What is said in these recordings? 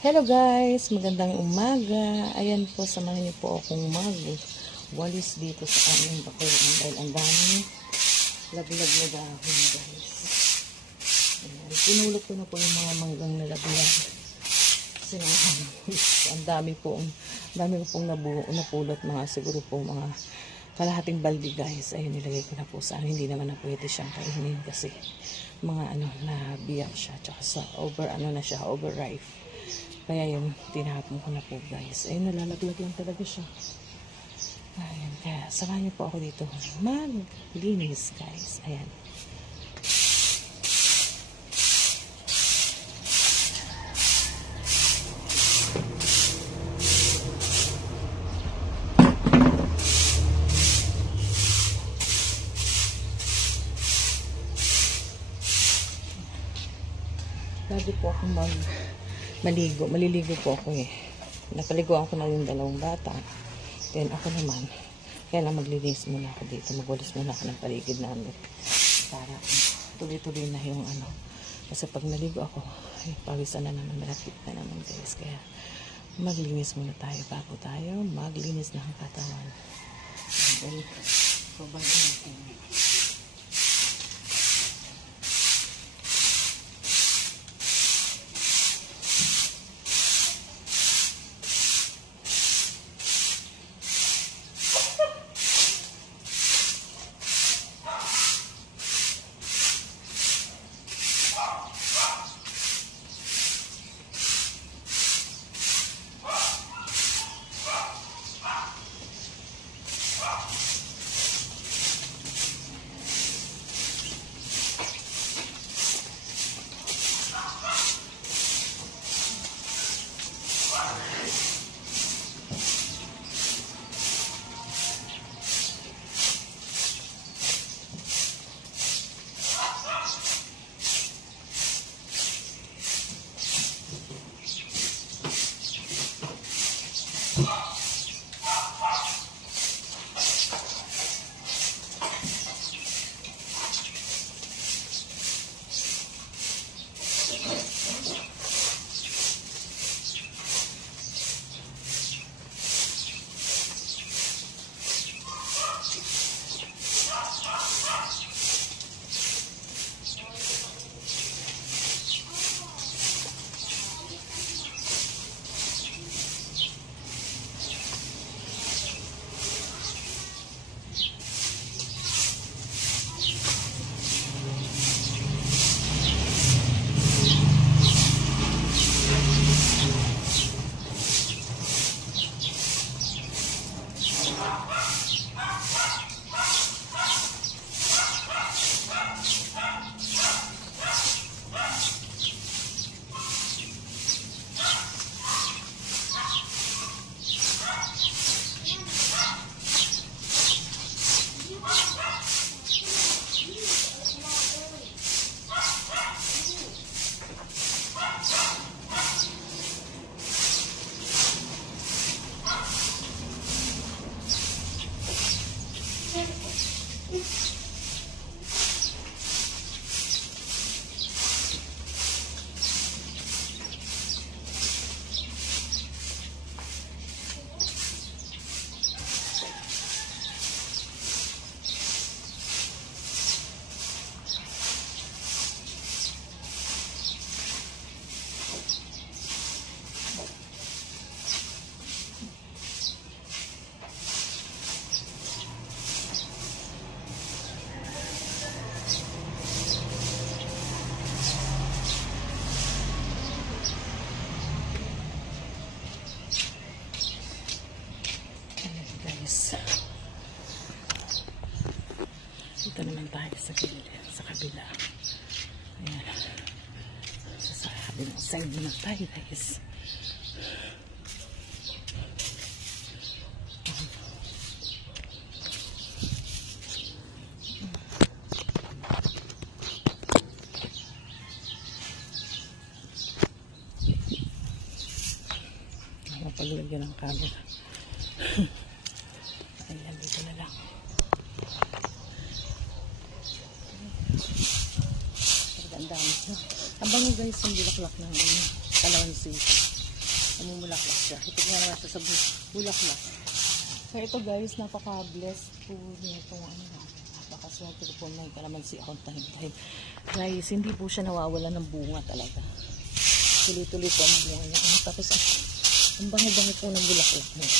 Hello guys, magandang umaga. Ayan po, samahan niyo po akong magwalis dito sa aming bakuran dahil ang daming laglag na dahon guys. Ayan, pinulot ko na po yung mga manggang na laglag. Kasi ang dami ko pong napulot, mga siguro po mga kalahating baldi guys. Ayun, nilagay ko na po sa hindi naman na pwede siyang kainin kasi mga nabiyak siya, tsaka sa overripe. Kaya yung tinapon ko na po guys. Ayun, nalalaglag lang talaga siya. Ayan, kaya samahan niyo po ako dito maglinis guys. Ayan. Lagi po akong maliligo po ako eh. Napaliguan ko na yung dalawang bata. Then ako naman, kaya lang maglilinis muna ako dito. Magwalis muna ako ng paligid namin. Para tuloy-tuloy na yung Kasi pag naligo ako, ay pawisan na naman, malapit na naman guys. Kaya maglinis muna tayo bago tayo maglinis ng katawan. Then, babagin natin. Dito naman tayo sa kabila. Ayan. Sa kabilang side naman tayo guys. Mapaglagyan ng camera. Ayan, dito na lang. Ang dami. Ang bango guys, yung bulaklak ng kalamansi. namumulaklak siya. Ito nga naman siya sa bulaklak. Kaya ito guys, napaka-blessed po nitong ano. Napakaswerte ko po na kalamansi akong tahim-tahim. Guys, hindi po siya nawawala ng bunga talaga. Tuloy-tuloy po ang bunga niya. Tapos ang bango-bango po ng bulaklak niya.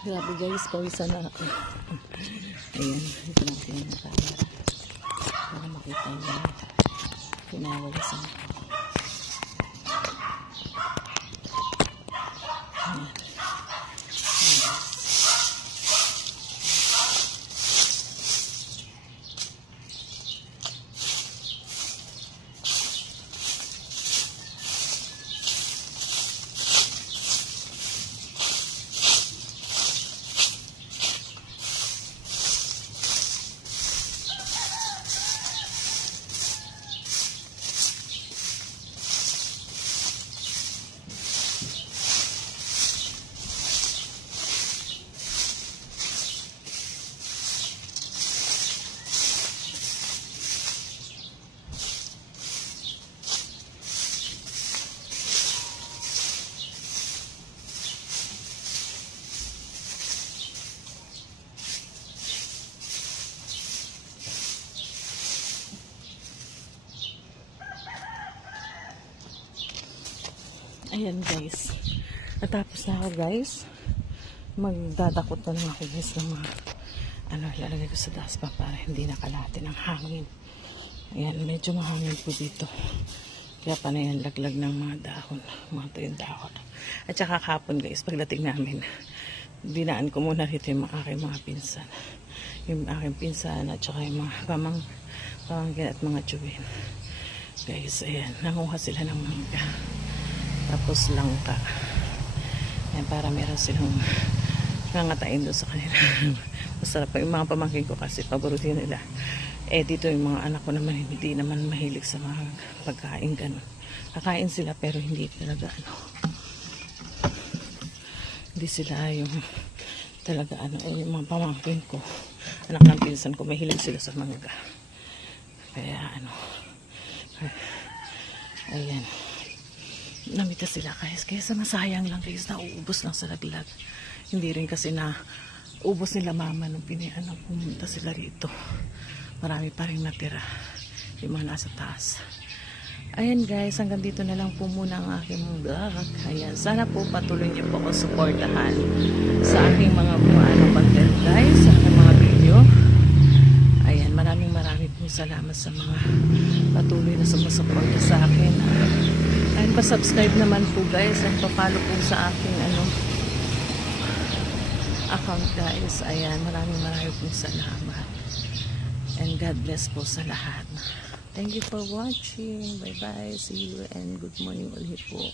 Grabe guys, pawisan na ako. Ayan, ito natin yung camera. Para makita nyo. Pinawawasan ako. Ayan. Ayan guys, natapos na ako guys. Magdadakot na lang ako guys ng mga lalagay ko sa daspa para hindi nakalate ng hangin. Ayan, medyo mahangin po dito, kaya pa na yan laglag ng mga dahon, mga tuyong dahon. At saka kahapon guys, pagdating namin, dinaan ko muna rito yung aking mga pinsan, yung aking pinsan at saka yung mga pamangkin at mga tiyuhin guys. Ayan, nanguha sila ng mangga tapos langka. Ayan, para meron silang nangatain doon sa kanila. Masarap pa yung mga pamangkin ko kasi paborito nila. Dito yung mga anak ko naman hindi naman mahilig sa mga pagkain ganun. Kakain sila pero hindi talaga hindi sila yung talaga yung mga pamangkin ko, anak ng pinsan ko, mahilig sila sa mangga. Kaya ayan, namita sila guys, kaya masayang lang guys, nauubos lang sa laglag. Hindi rin kasi na ubos nila mama nung pumunta sila rito. Marami pa rin natira yung mga nasa taas. Ayan guys, hanggang dito na lang po muna ang aking vlog. Ayan, sana po patuloy niyo po ako suportahan sa aking mga content guys, sa aking mga video. Ayan, maraming po salamat sa mga patuloy na sumusuporta sa akin. Ayan, pa-subscribe naman po guys at pa-follow po sa aking account guys. Ayan, maraming po salamat. And God bless po sa lahat. Thank you for watching. Bye-bye. See you and good morning ulit po.